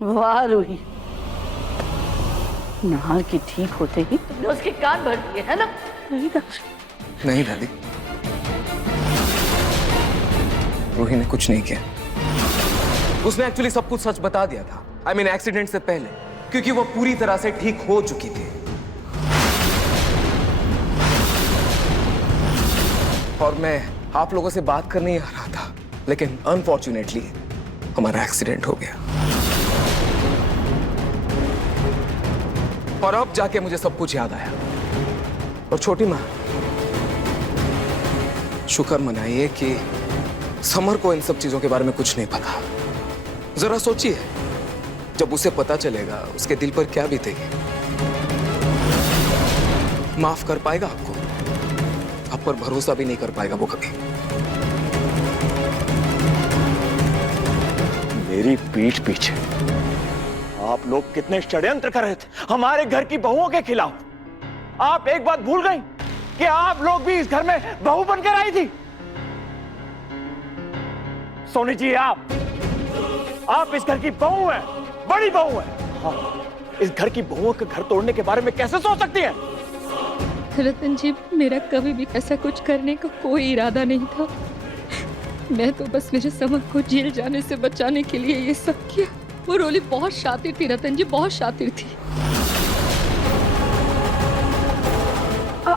वाह रूही, नहार की ठीक होते ही तुमने उसके कान भर दिए है ना? नहीं दादी, रूही ने कुछ नहीं किया। उसने एक्चुअली सब कुछ सच बता दिया था। आई मीन एक्सीडेंट से पहले, क्योंकि वो पूरी तरह से ठीक हो चुकी थी। और मैं आप लोगों से बात करने ही आ रहा था, लेकिन अनफॉर्चुनेटली हमारा एक्सीडेंट हो गया। और अब जाके मुझे सब कुछ याद आया। और छोटी माँ, शुक्र मनाइए कि समर को इन सब चीजों के बारे में कुछ नहीं पता। जरा सोचिए, जब उसे पता चलेगा उसके दिल पर क्या बीतेगी। माफ कर पाएगा आपको? आप पर भरोसा भी नहीं कर पाएगा वो कभी। मेरी पीठ पीछे आप लोग कितने षड्यंत्र कर रहे थे हमारे घर की बहुओं के खिलाफ। आप एक बात भूल गई कि आप लोग भी इस घर में बहू बनकर आई थी। सोनी जी, आप इस घर की बहू हैं, बड़ी बहू हैं। हाँ, इस घर की बहुओं के घर तोड़ने के बारे में कैसे सोच सकती हैं? रतन जी, मेरा कभी भी ऐसा कुछ करने का कोई इरादा नहीं था। मैं तो बस मेरे समर को जेल जाने से बचाने के लिए ये सब किया। वो रोली बहुत शातिर थी रतन जी, बहुत शातिर थी।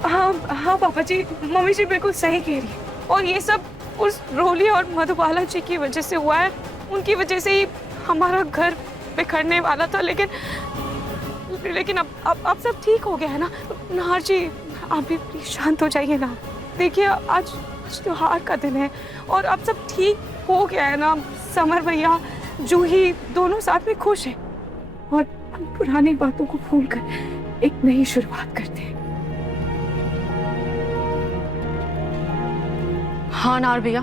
हाँ पापा जी, मम्मी जी बिल्कुल सही कह रही है। और ये सब उस रोली और मधुबाला जी की वजह से हुआ है। उनकी वजह से ही हमारा घर बिखरने वाला था। लेकिन अब सब ठीक हो गया है ना? नाहर जी, आप भी प्लीज शांत हो जाइए ना। देखिए, आज त्योहार का दिन है और अब सब ठीक हो गया है ना। समर भैया, जूही दोनों साथ में खुश हैं और हम पुरानी बातों को भूलकर एक नई शुरुआत करते हैं। हाँ नाहर भैया,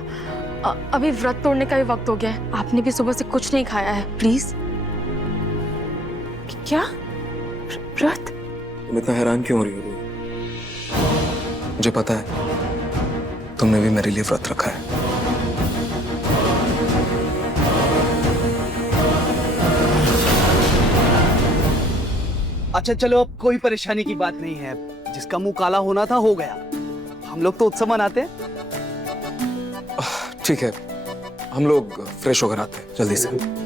अभी व्रत तोड़ने का भी वक्त हो गया है। आपने भी सुबह से कुछ नहीं खाया है, प्लीज। क्या व्रत? तुम इतना हैरान क्यों हो रही हो? मुझे पता है तुमने भी मेरे लिए व्रत रखा है। अच्छा चलो, अब कोई परेशानी की बात नहीं है। जिसका मुंह काला होना था हो गया। हम लोग तो उत्सव मनाते हैं। ठीक है, हम लोग फ्रेश होकर आते हैं जल्दी से।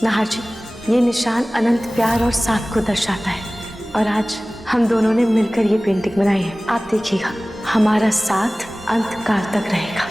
नाहर जी, ये निशान अनंत प्यार और साथ को दर्शाता है और आज हम दोनों ने मिलकर ये पेंटिंग बनाई है। आप देखिएगा, हमारा साथ अंत काल तक रहेगा।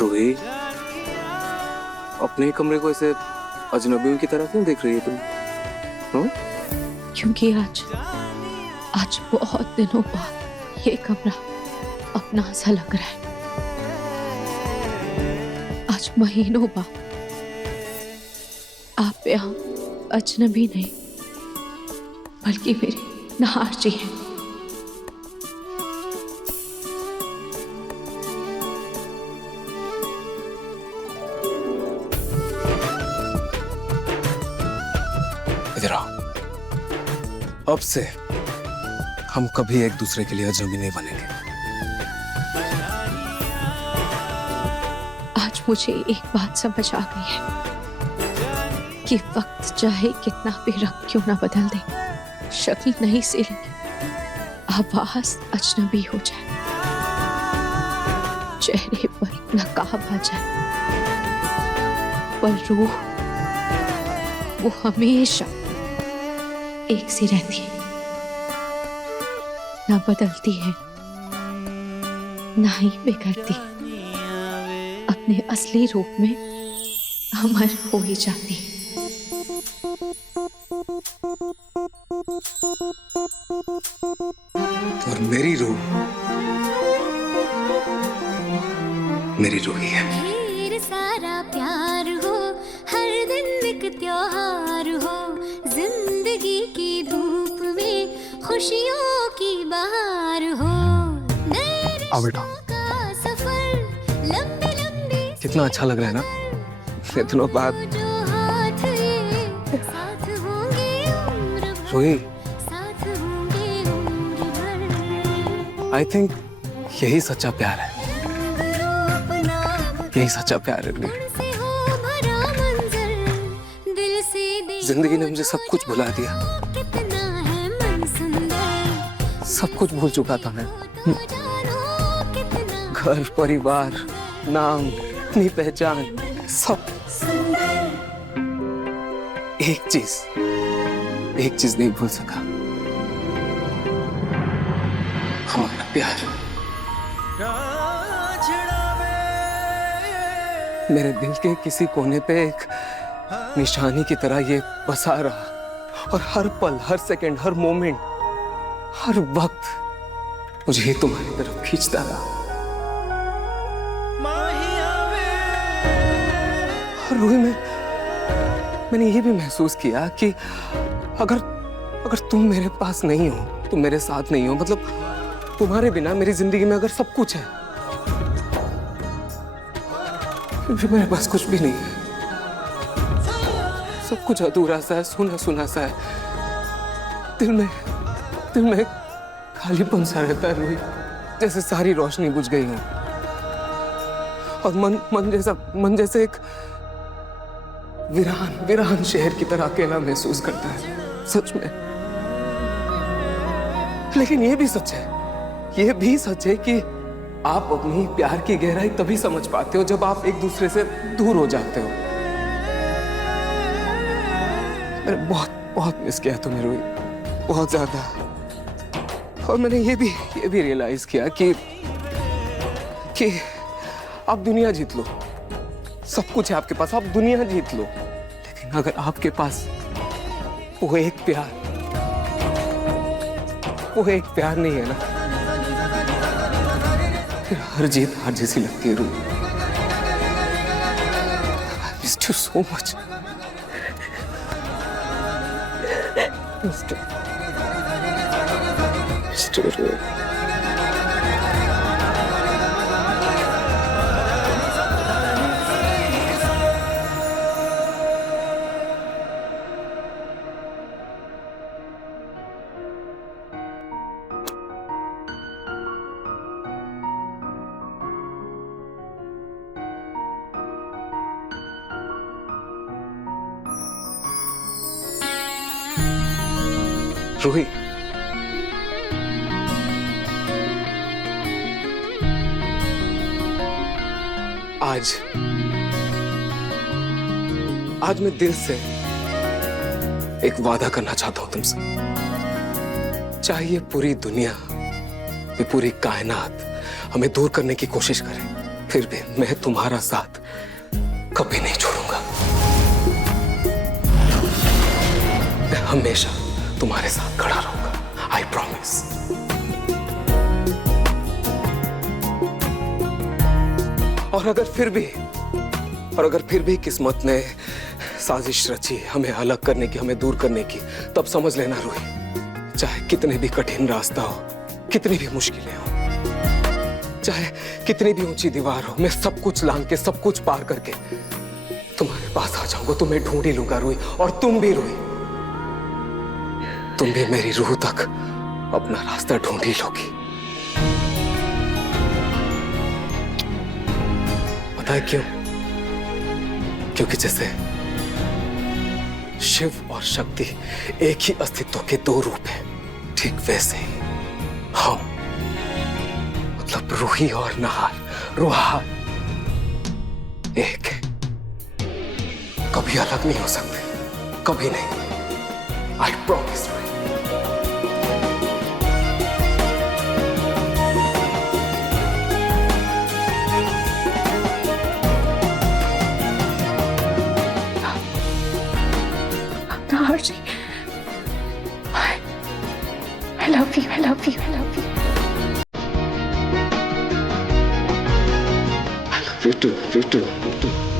रूही, अपने कमरे को ऐसे अजनबियों की तरह क्यों देख रही है तुम? क्योंकि आज बहुत दिनों बाद ये कमरा अपना सा लग रहा है। आज महीनों बाद आप यहाँ अजनबी नहीं बल्कि मेरे नाहर जी हैं। अब से हम कभी एक दूसरे के लिए अजनबी नहीं बनेंगे। आज मुझे एक बात समझ आ गई है कि वक्त चाहे कितना भी रंग क्यों ना बदल दे, शक्ल नहीं सी लगे, आवाज अजनबी हो जाए, चेहरे पर नकाब आ जाए, पर रूह वो हमेशा एक सी रहती है, ना बदलती है, ना ही बिगड़ती, अपने असली रूप में अमर हो ही जाती है। और मेरी रूह मेरी रूह ही है। ढेर सारा प्यार हो, हर दिन एक त्योहार हो, जिंदगी की धूप में खुशियों की बहार हो, नए रिश्तों का सफर, लंबी लंबी कितना अच्छा लग रहा है ना इतनों बाद। जो हाथ ये साथ होंगे उम्र भर, रूही, साथ होंगे उम्र भर। आई थिंक यही सच्चा प्यार है, यही सच्चा प्यार है। से हो भरा मंजर, दिल से दे जिंदगी ने मुझे सब कुछ भुला दिया, कितना है मन सुंदर, सब कुछ भूल चुका था मैं। तो जानो कितना घर, परिवार, नाम, अपनी पहचान, सब। एक चीज नहीं भूल सका, हमारा प्यार। मेरे दिल के किसी कोने पे एक निशानी की तरह ये बसा रहा, और हर पल, हर सेकंड, हर मोमेंट, हर वक्त मुझे ही तुम्हारी तरफ खींचता रहा। और रूही में मैंने ये भी महसूस किया कि अगर तुम मेरे पास नहीं हो, तुम मेरे साथ नहीं हो, मतलब तुम्हारे बिना मेरी जिंदगी में अगर सब कुछ है, फिर मेरे पास कुछ भी नहीं है। सब कुछ अधूरा सा है, सुना सुना सा है। दिल में खालीपन सा रहता है रूही, जैसे सारी रोशनी बुझ गई हो, और मन जैसे एक वीरान शहर की तरह अकेला महसूस करता है, सच में। लेकिन ये भी सच है कि आप अपनी प्यार की गहराई तभी समझ पाते हो जब आप एक दूसरे से दूर हो जाते हो। मैंने बहुत मिस किया तुम्हें रूही, बहुत ज्यादा। और मैंने ये भी रियलाइज किया कि आप दुनिया जीत लो, सब कुछ है आपके पास, आप दुनिया जीत लो, लेकिन अगर आपके पास वो एक प्यार नहीं है ना, फिर हर जीत हार जैसी लगती है Ruhi. I missed you so much. Missed you, Ruhi. Ruhi, आज मैं दिल से एक वादा करना चाहता हूं तुमसे। चाहे ये पूरी दुनिया, ये पूरी कायनात हमें दूर करने की कोशिश करे, फिर भी मैं तुम्हारा साथ कभी नहीं छोड़ूंगा। मैं हमेशा तुम्हारे साथ खड़ा रहूंगा, आई प्रॉमिस। और अगर फिर भी किस्मत ने साजिश रची हमें अलग करने की, हमें दूर करने की, तब समझ लेना रूही, चाहे कितने भी कठिन रास्ता हो, कितनी भी मुश्किलें हो, चाहे कितनी भी ऊंची दीवार हो, मैं सब कुछ लांघ के, सब कुछ पार करके तुम्हारे पास आ जाऊंगा, तुम्हें ढूंढ ही लूंगा रूही। और तुम भी रूही, तुम भी मेरी रूह तक अपना रास्ता ढूंढ ही लोगी। पता है क्यों? क्योंकि जैसे शिव और शक्ति एक ही अस्तित्व के दो रूप हैं, ठीक वैसे ही हम, मतलब रूही और नहार, रूहा एक है, कभी अलग नहीं हो सकते, कभी नहीं। I promise. Archie, I love you, I love you, I love you. You too, you too, you too.